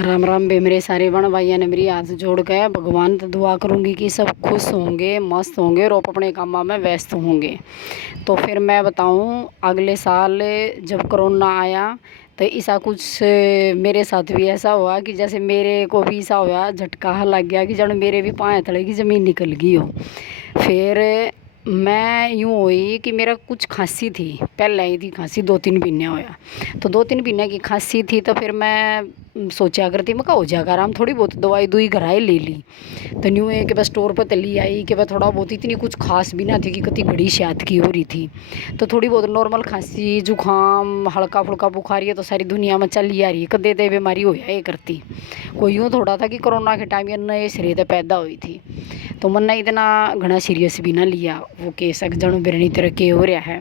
राम राम बे मेरे सारे बण भाइयों ने मेरी हाथ जोड़ के भगवान तो दुआ करूँगी कि सब खुश होंगे, मस्त होंगे और अपने कामों में व्यस्त होंगे। तो फिर मैं बताऊँ, अगले साल जब कोरोना आया तो ऐसा कुछ मेरे साथ भी ऐसा हुआ कि जैसे मेरे को भी ऐसा हुआ, झटका लग गया कि जब मेरे भी पाँव तले की ज़मीन निकल गई हो। फिर मैं यूँ हुई कि मेरा कुछ खांसी थी, पहले ही थी खांसी, 2-3 महीने होया। तो 2-3 महीने की खांसी थी तो फिर मैं सोचा करती मैं हो जाएगा आराम, थोड़ी बहुत दवाई दुई घराए ले ली। तो न्यू है कि बस स्टोर पर तली आई कि वह थोड़ा बहुत, इतनी कुछ खास भी ना थी कि कति बड़ी शियात की हो रही थी। तो थोड़ी बहुत नॉर्मल खांसी जुकाम हल्का फुल्का बुखार, ये तो सारी दुनिया में चल ही आ रही है, कदे दे बीमारी हो ये करती। कोई यूँ थोड़ा था कि कोरोना के टाइम ये नए सिरे से पैदा हुई थी। तो मैंने इतना घना सीरियस भी ना लिया वो केस जन बिरनी तरह के हो रहा है।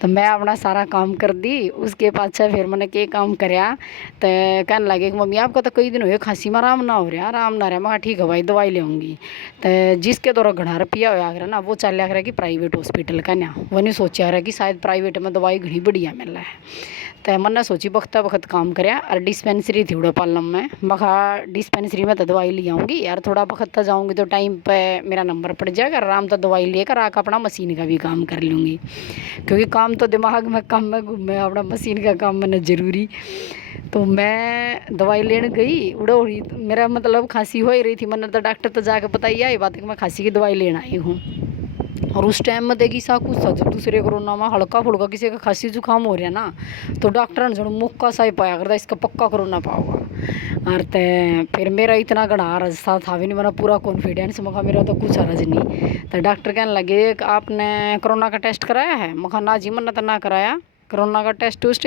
तो मैं अपना सारा काम कर दी। उसके पाछा फिर मैंने के काम कराया तो कहने लगे कि मम्मी आपका तो कई दिन हुए खांसी में आराम ना हो रहा, आराम ना रहा। मैं ठीक है भाई दवाई लेऊँगी। तो जिसके द्वारा घना रुपया होया कर ना वो चल रहा कि प्राइवेट हॉस्पिटल का ना, वो नहीं सोचा रहा कि शायद प्राइवेट में दवाई घनी बढ़िया मिल रहा है। तो मैंने सोची वक्त वक्त काम कराया और डिस्पेंसरी थी उड़ा पालम में, मखा डिस्पेंसरी में तो दवाई ले आऊँगी यार, थोड़ा वक्त तक जाऊँगी तो टाइम पे मेरा नंबर पड़ जाएगा, आराम तो दवाई लेकर आकर अपना मशीन का भी काम कर लूँगी, क्योंकि काम तो दिमाग में कम में घूमे, अपना मशीन का काम मैंने ज़रूरी। तो मैं दवाई लेने गई, उड़ा हो रही मेरा मतलब खांसी हो ही रही थी। मैंने तो डॉक्टर तो जाकर बताई आई बात कि मैं खांसी की दवाई लेना आई हूँ। और उस टाइम में देखी सा कुछ था, जब दूसरे कोरोना में हल्का फुल्का किसी का खांसी जुकाम हो रहा ना तो डॉक्टर ने जो मुक्का सा ही पाया करता इसका पक्का कोरोना पाओगा। और तो फिर मेरा इतना गड़ा रजता था भी नहीं, मेरा पूरा कॉन्फिडेंस मखा मेरा तो कुछ अरज नहीं। तो डॉक्टर कहने लगे कि आपने कोरोना का टेस्ट कराया है? मखा ना जी मैंने तो ना कराया कोरोना का टेस्ट उस्ट।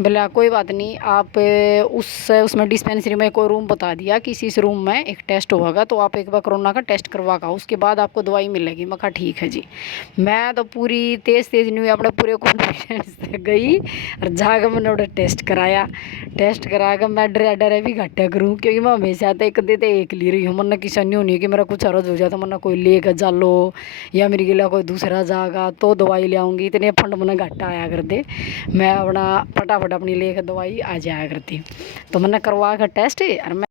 बोला कोई बात नहीं, आप उसमें डिस्पेंसरी में कोई रूम बता दिया कि इस रूम में एक टेस्ट होगा तो आप एक बार कोरोना का टेस्ट करवा का उसके बाद आपको दवाई मिलेगी। मैं कहा ठीक है जी। मैं तो पूरी तेज़ नहीं अपने पूरे कॉन्फिडेंस से गई और जाकर मैंने उधर टेस्ट कराया। टेस्ट करा कर मैं डरे भी घट्टा करूँ, क्योंकि मैं हमेशा तो एक देते एक ले रही हूँ। मैंने किसी नहीं होनी कि मेरा कुछ अर्ज हो जाता मैंने कोई ले कर जा लो या मेरी गिला कोई दूसरा जाएगा तो दवाई ले आऊँगी, इतने फंड मैंने घट्टा आया कर दे। मैं अपना फटाफट अपनी लेकर दवाई आ जाया करती। तो मैंने करवा कर टेस्ट और मैं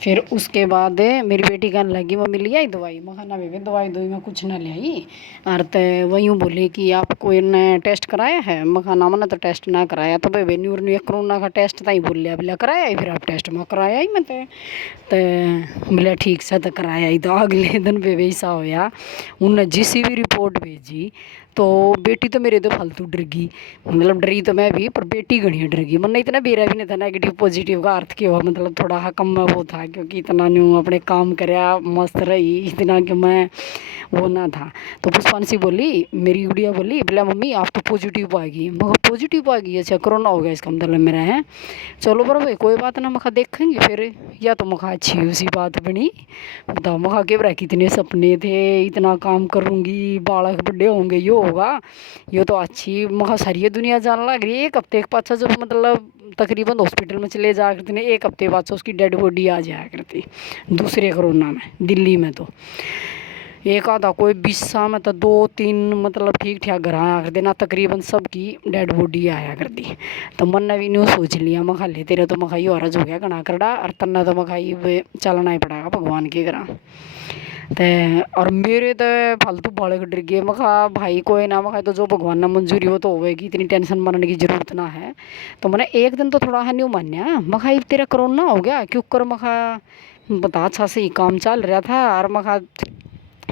फिर उसके बाद मेरी बेटी कहने लगी मम्मी ले आई दवाई। मैं खाना भी दवाई दुई में कुछ ना ले आई। और तो वहीं बोली कि आपको इन्हें टेस्ट कराया है? मैं खाना मैंने तो टेस्ट ना कराया। तो भाई न्यूर न्यू कोरोना का टेस्ट तो ही बोलिया बोला कराया ही, फिर आप टेस्ट में कराया ही मैं तो बोला ठीक से तो कराया ही। तो अगले दिन पे वैसा होया, उन्हें जिस भी रिपोर्ट भेजी तो बेटी तो मेरे तो फालतू डर गई, मतलब डरी तो मैं भी पर बेटी घनी डर गई। मैंने इतना बेरा भी नहीं था नेगेटिव पॉजिटिव का अर्थ के हुआ, मतलब थोड़ा हाँ कम में वो था क्योंकि इतना न्यू अपने काम कराया मस्त रही इतना कि मैं वो ना था। तो पुष्पांशी बोली मेरी गुड़िया बोली बोला मम्मी आप तो पॉजिटिव आ गई। मगर पॉजिटिव आ गई? अच्छा कोरोना हो गया इसका मतलब मेरा है। चलो पर भाई कोई बात ना, मखा देखेंगे फिर। या तो मखा अच्छी उसी बात बनी, बताओ मखा के बरा कितने सपने थे, इतना काम करूँगी बालक बड़े होंगे यो होगा, ये तो अच्छी मखा सारी दुनिया जान लग रही है। एक हफ्ते के पाछा जब मतलब तकरीबन हॉस्पिटल में चले जाया करते ने, एक हफ्ते बाद से उसकी डेड बॉडी आ जाया करती दूसरे कोरोना में दिल्ली में। तो एक आधा कोई 20 में तो 2-3 मतलब ठीक ठाक घर आया कर देना, तकरीबन सबकी डेड बॉडी आया कर दी। तो मन ने भी न्यू सोच लिया मखा ले तेरे तो मखाई और हो गया घना करड़ा और तन्ना तो मखाई चलना ही पड़ेगा भगवान के घर। ते और मेरे तो फालतू बालक डर गए। मखा भाई कोई ना, मखा तो जो भगवान ने मंजूरी हो तो होगी, इतनी टेंशन मारने की ज़रूरत ना है। तो मैंने एक दिन तो थोड़ा हाँ न्यू मान्या, मखा तेरा कोरोना हो गया क्यों कर? मखा बता अच्छा से ही काम चल रहा था और मखा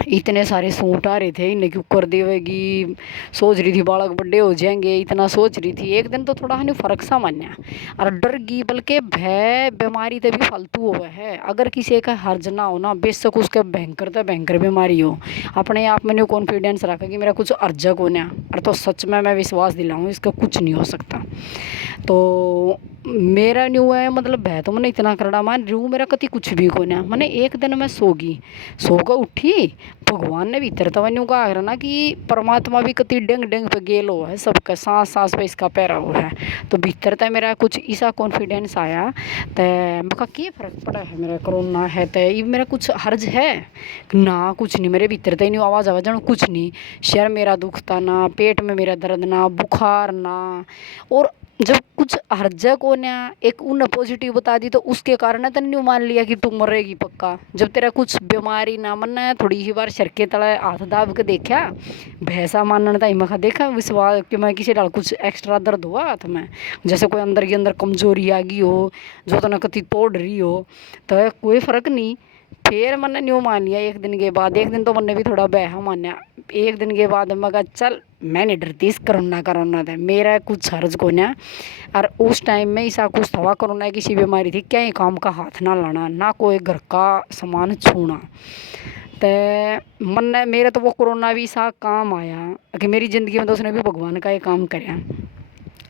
इतने सारे सूट आ रहे थे इन्हें क्यों कर देवेगी, सोच रही थी बालक बड़े हो जाएंगे, इतना सोच रही थी। एक दिन तो थोड़ा हमें फ़र्क सा मान्या और डर गई, बल्कि भय बीमारी तो भी फालतू हुआ है। अगर किसी का हर्ज ना हो ना, बेशक उसका भयंकर तो भयंकर बीमारी हो, अपने आप में न्यू कॉन्फिडेंस रखा कि मेरा कुछ अर्जक होना और तो सच में मैं विश्वास दिलाऊँ इसका कुछ नहीं हो सकता। तो मेरा न्यू है मतलब भय तो मैंने इतना करड़ा मान रू मेरा कति कुछ भी को ना। मैंने एक दिन मैं सो कर उठी, भगवान ने भीतर तो न्यू कहा ना कि परमात्मा भी कति डेंग डेंग पे गेल हो है, सबका सांस सांस पे इसका पैरा हुआ है। तो भीतर तो मेरा कुछ ऐसा कॉन्फिडेंस आया तो मैं क्या फ़र्क पड़ा है मेरा कोरोना है तो ये मेरा कुछ हर्ज है ना, कुछ नहीं। मेरे भीतर तो नहीं आवाज़ आवाज कुछ नहीं, सिर मेरा दुखता ना, पेट में मेरा दर्द ना, बुखार ना, और जब कुछ हर्जा को ना एक उन पॉजिटिव बता दी तो उसके कारण तन न्यू मान लिया कि तू मरेगी पक्का। जब तेरा कुछ बीमारी ना मन है थोड़ी ही बार सर के तले हाथ दाब के देखा भैंसा मानने ताई मखा देखा विश्वास कि मैं किसी डाल कुछ एक्स्ट्रा दर्द हुआ हाथ में, जैसे कोई अंदर के अंदर कमजोरी आ गई हो जो तो ना कति तोड़ रही हो, तो कोई फर्क नहीं। फिर मैंने न्यू मान लिया एक दिन के बाद। एक दिन तो मैंने भी थोड़ा बह माना। एक दिन के बाद मैं कहा चल मैं नहीं डरती इस करोना था मेरा कुछ हर्ज को ना। और उस टाइम में ऐसा कुछ था कोरोना किसी बीमारी थी क्या ही काम का हाथ ना लाना ना कोई घर का सामान छूना। तो मन मेरा तो वो कोरोना भी ऐसा काम आया कि मेरी ज़िंदगी में तो उसने भी भगवान का ही काम कराया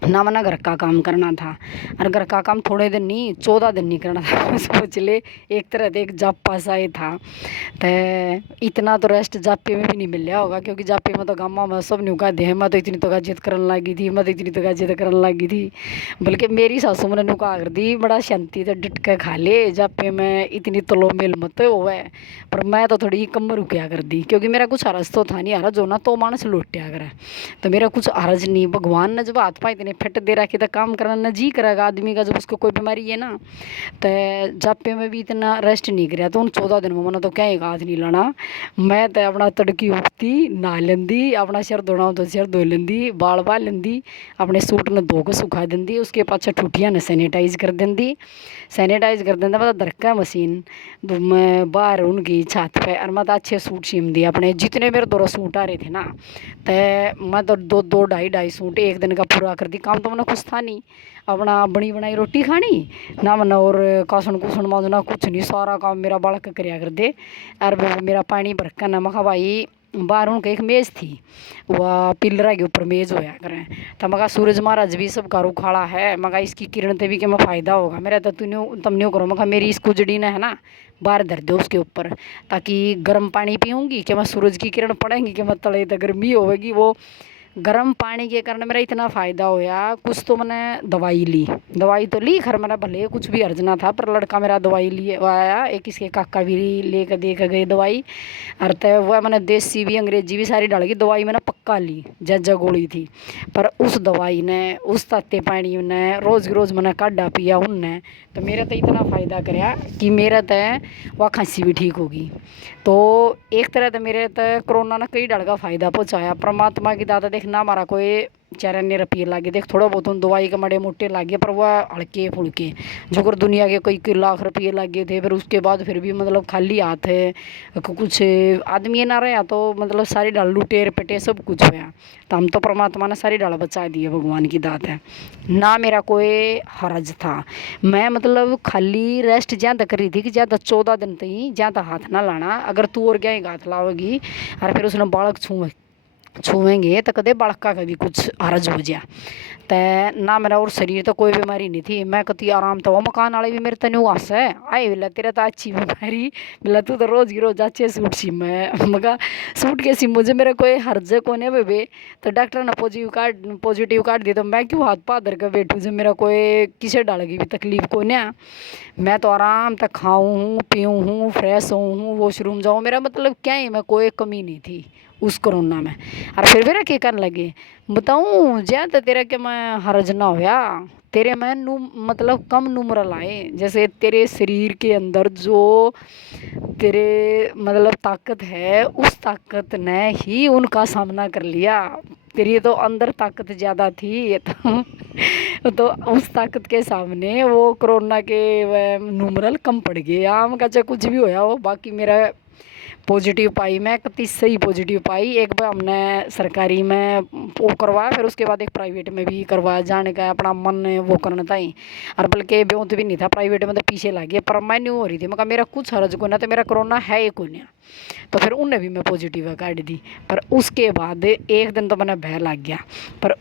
ना। मना घर का काम करना था और घर का काम थोड़े दिन नहीं 14 दिन नहीं करना था सोच ले। एक तरह से एक जापा सा ही था। तो इतना तो रेस्ट जापे में भी नहीं मिल रहा होगा क्योंकि जापे में तो गामा में सब न्यू का दे मैं तो इतनी तो गाजियत करने लगी थी, मैं तो इतनी तो गाजियत करने लगी थी। बल्कि मेरी सासू मैंने नुका कर दी बड़ा शांति से डिट के खा ले जापे में इतनी तलो मेल मत हुआ है। पर मैं तो थोड़ी कम रुकिया कर दी क्योंकि मेरा कुछ हरज तो था नहीं। हरज होना तो मानस लुटिया करे तो मेरा कुछ हरज नहीं। भगवान ने जब हाथ पाए इतने फिट दे रखे तो काम करना न जी करेगा आदमी का जब उसको कोई बीमारी है ना। तो जापे में भी इतना रेस्ट नहीं कराया तो उन 14 दिन में मैंने तो क्या हाथ नहीं लाना। मैं तो अपना तड़की उठती नहा लेंदी, अपना सिर धोना तो सिर धो लेंदी, बाल बाल लेंदी, अपने सूट ने धो के सुखा देंदी, उसके पाछे ठूठियाँ ने सैनिटाइज कर देंदी। सैनिटाइज कर देंदा मतलब धरका मशीन तो मैं बाहर उनकी छत पे और मैं तो अच्छे सूट सीम दिए अपने जितने मेरे 2 सूट आ रहे थे ना। तो मैं तो 2 ढाई सूट एक दिन का पूरा कर दी। काम तो मैंने कुछ था नहीं, अपना बनी बनाई रोटी खानी ना मैंने और कासन कुसन मांजना कुछ नहीं, सारा काम मेरा बालक करया कर दे। और मेरा पानी भर का ना मखा भाई बाहर उनका एक मेज़ थी वह पिलरा के ऊपर मेज़ होया करें। तो मगा सूरज महाराज भी सब घर उखाड़ा है मगा इसकी किरण से भी क्या मैं फ़ायदा होगा मेरा तो तुम न्यू करो मगा मेरी इस कुजड़ी ने है ना बाहर धर दो उसके ऊपर ताकि गर्म पानी पीऊँगी कि मैं सूरज की किरण पड़ेंगी कि मैं तले तो गर्मी होगी। वो गर्म पानी के कारण मेरा इतना फ़ायदा होया। कुछ तो मैंने दवाई तो ली खर मेरा भले कुछ भी अर्जना था पर लड़का मेरा दवाई लिए आया एक इसके काका भी लेकर दे कर गए दवाई। और तो वह मैंने देसी भी अंग्रेजी भी सारी डाल गई दवाई मैंने पक्का ली जज्जा गोली थी। पर उस दवाई ने उस ताते पानी ने रोज़ रोज़ मैंने काढ़ा पिया उनने तो मेरा तो इतना फ़ायदा कराया कि मेरा तो वह खांसी भी ठीक होगी। तो एक तरह तो मेरे तो कोरोना ने कई डर का फ़ायदा पहुँचाया। परमात्मा की दाता देखना हमारा कोई चरण रुपये लागे देख थोड़ा बहुत उन दवाई के मड़े मोटे लागे पर वह हल्के फुल्के जो कर दुनिया के कई लाख रुपये लागे थे। फिर उसके बाद फिर भी मतलब खाली हाथ है कुछ आदमी ना रहा तो मतलब सारी डाल लुटेर पेटे सब कुछ हुआ। तो हम तो परमात्मा ने सारी डाल बचा दी है भगवान की दात है ना। मेरा कोई हरज था मैं मतलब खाली रेस्ट ज्यादा तक करी थी कि ज्यादा 14 दिन तक ही ज्यादा हाथ ना लाना। अगर तू और क्या हाथ लाओगी और फिर उसने बालक छूएंगे तो कदे बालक का कभी कुछ हरज हो जाए। तो ना मेरा और शरीर तो कोई बीमारी नहीं थी मैं कति आराम था। वो मकान वाले भी मेरे तनु हस है आए बोला तेरा तो अच्छी बीमारी बोला तू तो रोज़ की रोज़ अच्छे सूट सी मैं मगा सूट के सी मुझे मेरा कोई हर्ज को नहीं बेबे। तो डॉक्टर ने पॉजिटिव कार्ड दिया तो मैं क्यों हाथ पा धर कर बैठूँ जब मेरा कोई किसे डालेगी भी तकलीफ को नहीं। मैं तो आराम तक खाऊँ हूँ पीऊँ हूँ फ्रेश हूँ वॉशरूम जाऊँ मेरा मतलब क्या ही मैं कोई कमी नहीं थी उस कोरोना में। और फिर मेरा क्या करने लगे बताऊँ ज्यादा तेरा क्या मैं हरज ना होया तेरे में मतलब कम नुम्र लाए जैसे तेरे शरीर के अंदर जो तेरे मतलब ताकत है उस ताकत ने ही उनका सामना कर लिया। तेरी तो अंदर ताकत ज़्यादा थी ये तो उस ताकत के सामने वो कोरोना के नुमरल कम पड़ गए। आम का चाहे कुछ भी होया हो बाकी मेरा पॉजिटिव पाई मैं कति सही पॉजिटिव पाई। एक बार हमने सरकारी में वो करवाया फिर उसके बाद एक प्राइवेट में भी करवाया जाने का अपना मन वो करना था ही। और बल्कि बेउत भी नहीं था प्राइवेट में तो पीछे लगे पर मैं नहीं हो रही थी मैं मेरा कुछ हरज को ना तो मेरा कोरोना है ही को नहीं। तो फिर उनने भी मैं पॉजिटिव काट दी। पर उसके बाद एक दिन तो मैंने भय लग गया पर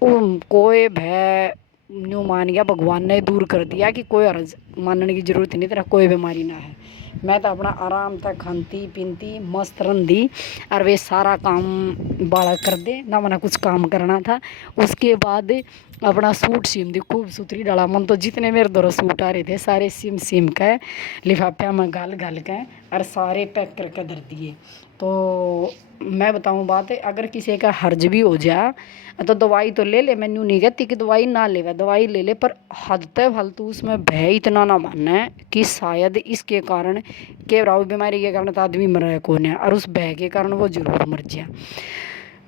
कोई भय न्यू मान गया भगवान ने दूर कर दिया कि कोई हरज मानने की जरूरत नहीं, तेरा कोई बीमारी ना है। मैं तो अपना आराम तक खाती पीती मस्त रंदी और वे सारा काम बाड़ा कर दे ना, मना कुछ काम करना था। उसके बाद अपना सूट सीम दी खूब सुथरी डाला। मन तो जितने मेरे दो सूट आ रहे थे सारे सीम सीम के लिफाफे में घाल घाल के और सारे पैक करके धर दिए। तो मैं बताऊं बात है, अगर किसी का हर्ज भी हो जा तो दवाई तो ले ले, मैनू नहीं कहती कि दवाई ना ले, दवाई ले ले, पर हद तक फालतू उसमें भय इतना ना मानना है कि शायद इसके कारण के बीमारी के कारण तो आदमी मरा कौन है, और उस भय के कारण वो जरूर मर जाए।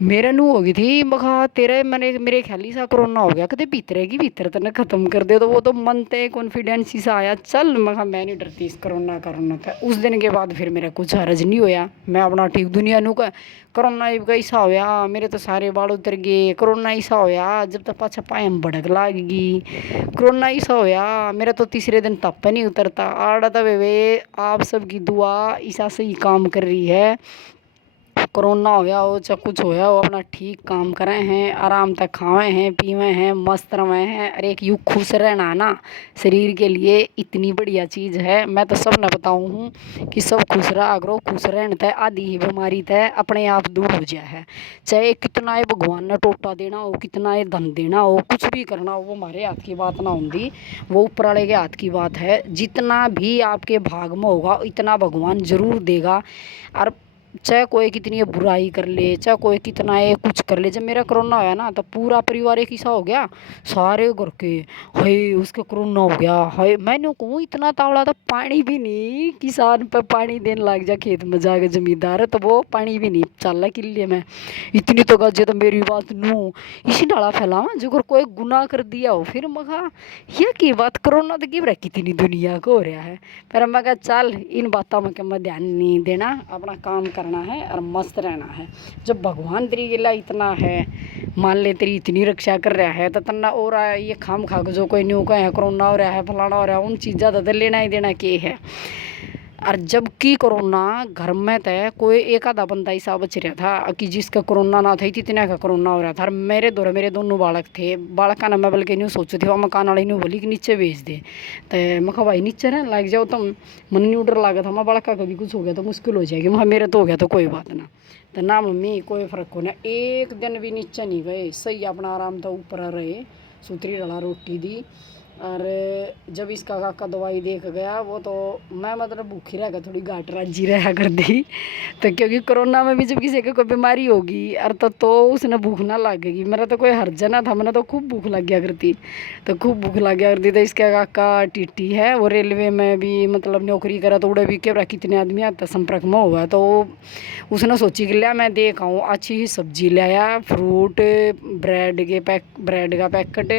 मेरे नू हो गई थी मखा तेरे मैंने मेरे ख्याल ही सा कोरोना हो गया कदे भीतरे की भीतर तने ख़त्म कर दे। तो वो तो मन ते कॉन्फिडेंस ही सा आया, चल मखा मैं नहीं डरती इस कोरोना था। उस दिन के बाद फिर मेरा कुछ हरज नहीं होया। मैं अपना ठीक दुनिया नू का कोरोना ऐसा होया, मेरे तो सारे बाल उतर गए। कोरोना ऐसा होया जब तक पाछा पायम भड़क लाग गई। कोरोना ऐसा होया मेरा तो तीसरे दिन तप नहीं उतरता। आड़ा तो वे आप सबकी दुआ ऐसा सही काम कर रही है। कोरोना होया हो चाहे कुछ होया हो, अपना ठीक काम करें हैं, आराम तक खावें हैं पीवें हैं मस्त रहें हैं। अरे एक यूँ खुश रहना ना शरीर के लिए इतनी बढ़िया चीज़ है। मैं तो सब न बताऊँ हूँ कि सब खुश रहा करो। खुश रहने तय आधी ही बीमारी तय अपने आप दूर हो जाए है। चाहे कितना ही भगवान ने टोटा देना हो, कितना ही धन देना हो, कुछ भी करना हो, वो हमारे हाथ की बात ना होती, वो ऊपर वाले के हाथ की बात है। जितना भी आपके भाग में होगा इतना भगवान ज़रूर देगा। और चाहे कोई कितनी बुराई कर ले, चाहे कोई कितना ये कुछ कर ले। जब मेरा कोरोना होया ना तो पूरा परिवार एक हिस्सा हो गया, सारे घर के हाय उसके कोरोना हो गया हाय। मैंने कहूँ इतना तावड़ा था, पानी भी नहीं किसान पर पानी देने लग जा खेत में जाके जमींदार है, तो वो पानी भी नहीं चल के लिए मैं इतनी तो गजे तो मेरी बात नू इसी डाला फैलावा जो कोई गुनाह कर दिया हो। फिर मगा यह की बात कोरोना तो की कितनी दुनिया को हो रहा है। पर मैं कहा चल इन बातों में क्या मैं ध्यान नहीं देना, अपना काम करना है और मस्त रहना है। जब भगवान तेरी गिला इतना है, मान ले तेरी इतनी रक्षा कर रहा है, तो तन्ना और ये खाम खा जो कोई न्यू का है कोरोना हो रहा है फलाना हो रहा है, उन चीज़ा तो लेना ही देना के है। और जबकि कोरोना घर में तय कोई एक आधा बंदा ऐसा बच रहा था कि जिसका कोरोना ना था, इतना का कोरोना हो रहा था। और मेरे दोनों बालक थे, बालक का ना मैं बल्कि न्यू सोची थी, वह मकान वाली न्यू बोली कि नीचे भेज दे। तो मैं कहा भाई नीचे रहने लग जाओ, तो मन नहीं उडर लगा था। मैं बालक का कभी कुछ हो गया तो मुश्किल हो जाएगी, वहाँ मेरे तो हो गया तो कोई बात ना। तो ना मम्मी कोई फ़र्क हो ना, एक दिन भी नीचे नहीं गए, सही अपना आराम था ऊपर रहे, सुथरी डला रोटी दी। और जब इसका काका दवाई देख गया वो तो मैं मतलब भूखी रह गया, थोड़ी घाट राज्जी रहा कर दी। तो क्योंकि कोरोना में भी जब किसी को कोई बीमारी होगी और तो उसने भूख ना लगेगी। मेरा तो कोई हर्जा ना था, मैंने तो खूब भूख लग गया करती, तो खूब भूख लग गया करती। तो इसका काका टीटी है, वो रेलवे में भी मतलब नौकरी करा, तो उड़े भी क्या कितने आदमी आता संपर्क में हुआ। तो उसने सोची कि लिया मैं देख आऊँ, अच्छी ही सब्जी लाया, फ्रूट, ब्रेड का पैकेट।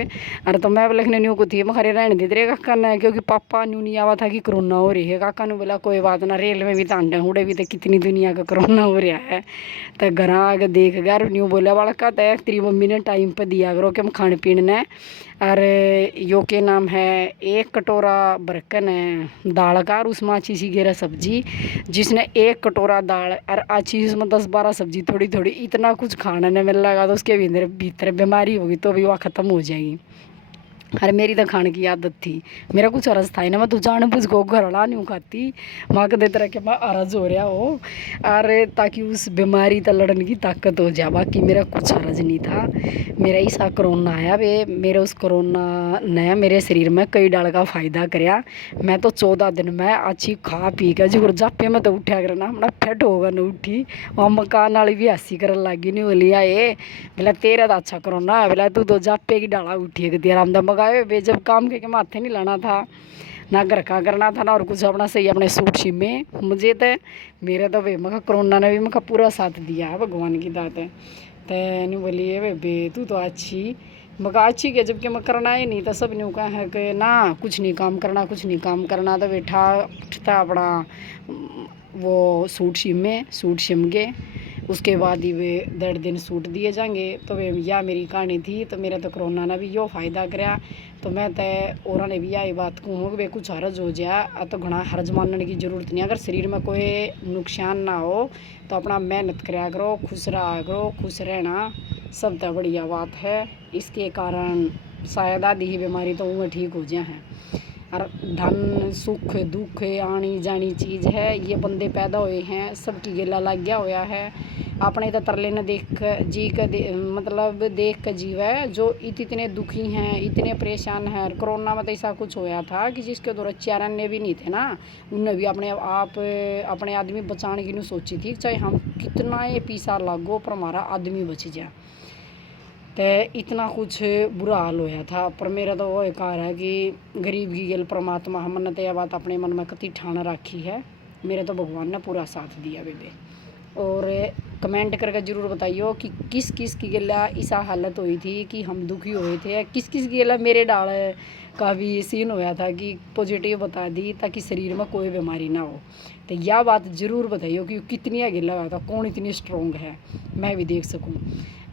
अरे तो मैं लिखने न्यू को थी मैं खरे रहने दे तेरे काका ने, क्योंकि पापा न्यू नहीं आवा था कि कोरोना हो रही है। काका ने बोला कोई बात ना, रेल में भी तांडे उड़े भी तो कितनी दुनिया का कोरोना हो रहा है। तो घर आके देख गया न्यू बोला वाला का तय तेरी मम्मी ने टाइम पर दिया करो कि हम खाने पीने ने। और यो के नाम है 1 कटोरा बर्तन है दाल का, और उसमें अच्छी सी घेरा सब्जी, जिसने 1 कटोरा दाल और अच्छी उसमें 10-12 सब्जी थोड़ी थोड़ी इतना कुछ खाने ने मिल लगा। तो उसके भीतर बीमारी होगी तो भी वह ख़त्म हो जाएगी। अरे मेरी तो खाने की आदत थी, मेरा कुछ अरज था ही ना, मैं तो जान बुझ को घर वाला नहीं खाती, माँ को देते रह के मैं अरज हो रहा हो, अरे ताकि उस बीमारी तक लड़ने की ताकत हो जाए। बाकी मेरा कुछ अरज नहीं था। मेरा ऐसा कोरोना आया वे, मेरे उस कोरोना ने मेरे शरीर में कई डाल का फ़ायदा कराया। मैं तो 14 दिन में अच्छी खा पी कर जो जापे में तो उठा करना अपना फिट होगा न उठी। वहाँ मकान वाली भी हंसी कर लगी नहीं बोली ये बोला तेरा तो अच्छा कोरोना है, बोला तू तो जापे की डाला उठी है आराम दा मगाए वे। जब काम के माथे नहीं लाना था ना घर का करना था ना और कुछ, अपना सही अपने सूट सीमे मुझे तो मेरे तो वे मखा कोरोना ने भी मखा पूरा साथ दिया है, भगवान की दात है। तो नहीं बोली है बे तू तो अच्छी मका अच्छी के, जबकि मैं करना ही नहीं था। सब ने कहा है कि ना कुछ नहीं काम करना, कुछ नहीं काम करना। तो बैठा उठता अपना वो सूट सिम के उसके बाद ही वे 1.5 दिन सूट दिए जाएंगे। तो वे या मेरी कहानी थी। तो मेरा तो कोरोना ने भी यो फ़ायदा कराया। तो मैं तय और ने भी यही बात कहूँ कि वे कुछ हर्ज हो जाए तो घना हर्ज मानने की ज़रूरत नहीं। अगर शरीर में कोई नुकसान ना हो तो अपना मेहनत कराया करो, खुश रहा करो। खुश रहना सब तो बढ़िया बात है। इसके कारण शायद आधी ही बीमारी तो उन्हें ठीक हो जाए हैं। और धन सुख दुख आनी जानी चीज़ है। ये बंदे पैदा हुए हैं सबकी गेला लग गया होया है। अपने तो तरले ने देख जी का मतलब देख कर जीव है जो इतने दुखी हैं इतने परेशान हैं। कोरोना में तो ऐसा कुछ होया था कि जिसके दौरान चैरन्य भी नहीं थे ना, उनने भी अपने आप अपने आदमी बचाने की नहीं सोची थी, चाहे हम कितना ये पीसा लागो पर हमारा आदमी बच जाए। तो इतना कुछ बुरा हाल होया था। पर मेरा तो वो कार है कि गरीब की गल परमात्मा हमने तो यह बात अपने मन में कति ठान रखी है। मेरे तो भगवान ने पूरा साथ दिया बेबे। और कमेंट करके ज़रूर बताइयो कि किस किस की गला ऐसा हालत हुई थी कि हम दुखी हुए थे, किस किस की गला मेरे डाल का भी सीन होया था कि पॉजिटिव बता दी ताकि शरीर में कोई बीमारी ना हो। तो यह बात ज़रूर बताइयो कि कितनी गिला हुआ था, कौन इतनी स्ट्रॉन्ग है, मैं भी देख सकूं।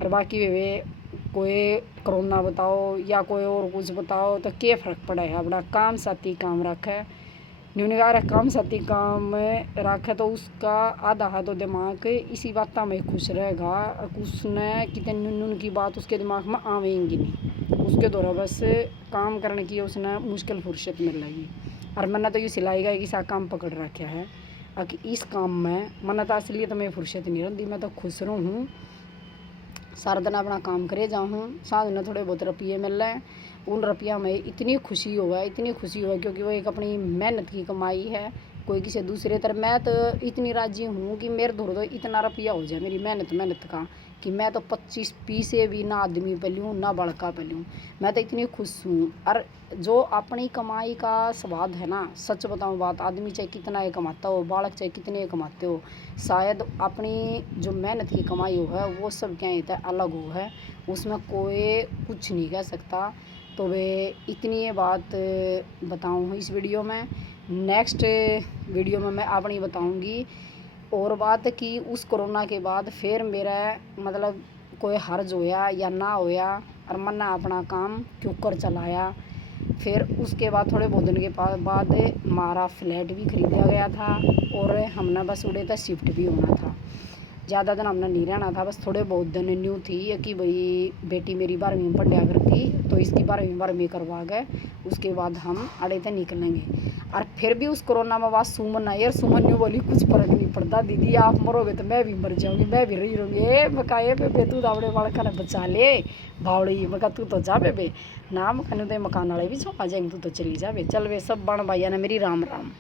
और बाकी वे कोई कोरोना बताओ या कोई और कुछ बताओ तो क्या फ़र्क पड़ा है। अपना काम साथी काम रखा है, न्यूनगार काम साथी काम रखे तो उसका आधा है तो दिमाग इसी बात में खुश रहेगा। उसने कितने नुन की बात उसके दिमाग में आवेंगी नहीं, उसके द्वारा बस काम करने की उसने मुश्किल फुर्सत मिल रही। और मैंने तो ये सिलाई का सा काम पकड़ रखा है कि इस काम में मैंने तो असलियत तो मैं फुर्सत नहीं रहती, मैं तो खुश रहूँ, सारा दिन अपना काम करे जाऊँ, साथ में थोड़े बहुत रुपये मिल रहे हैं। उन रुपया में इतनी खुशी हुआ क्योंकि वो एक अपनी मेहनत की कमाई है, कोई किसी दूसरे तरफ। मैं तो इतनी राजी हूँ कि मेरे धोर तो इतना रुपया हो जाए मेरी मेहनत का कि मैं तो 25 पैसे भी ना आदमी पे लूँ ना बड़का पे लूँ, मैं तो इतनी खुश हूँ। और जो अपनी कमाई का स्वाद है ना, सच बताऊँ बात, आदमी चाहे कितना ही कमाता हो, बालक चाहे कितने ही कमाते हो, शायद अपनी जो मेहनत की कमाई हो है वो सब क्या होता है अलग हो है, उसमें कोई कुछ नहीं कह सकता। तो वे इतनी बात बताऊँ इस वीडियो में। नेक्स्ट वीडियो में मैं अपनी बताऊँगी और बात कि उस कोरोना के बाद फिर मेरा मतलब कोई हर्ज होया या ना होया और मैंने अपना काम क्यों कर चलाया। फिर उसके बाद थोड़े बहुत दिन के बाद हमारा फ्लैट भी खरीदा गया था और हमने बस उड़े था शिफ्ट भी होना था। ज़्यादा दिन हमने नहीं रहना था, बस थोड़े बहुत दिन न्यू थी कि भाई बेटी मेरी 12वीं में पढ़ा करती तो इसकी 12वीं करवा गए, उसके बाद हम अड़े थे निकलेंगे। और फिर भी उस कोरोना में बात सुमन आई और सुमन न्यू बोली कुछ फ़र्क नहीं पड़ता दीदी, आप मरोगे तो मैं भी मर जाऊँगी, मैं भी रही रहूँगी। मैं कहा बेबे तू अपने बालका ने बचा ले भावड़ी, मैं कहा तू तो जा बेबे ना, मकान तो मकान वाले भी सो आ जाएंगे, तू तो चली जा बे, चल वे सब बण भाइया ने मेरी राम राम।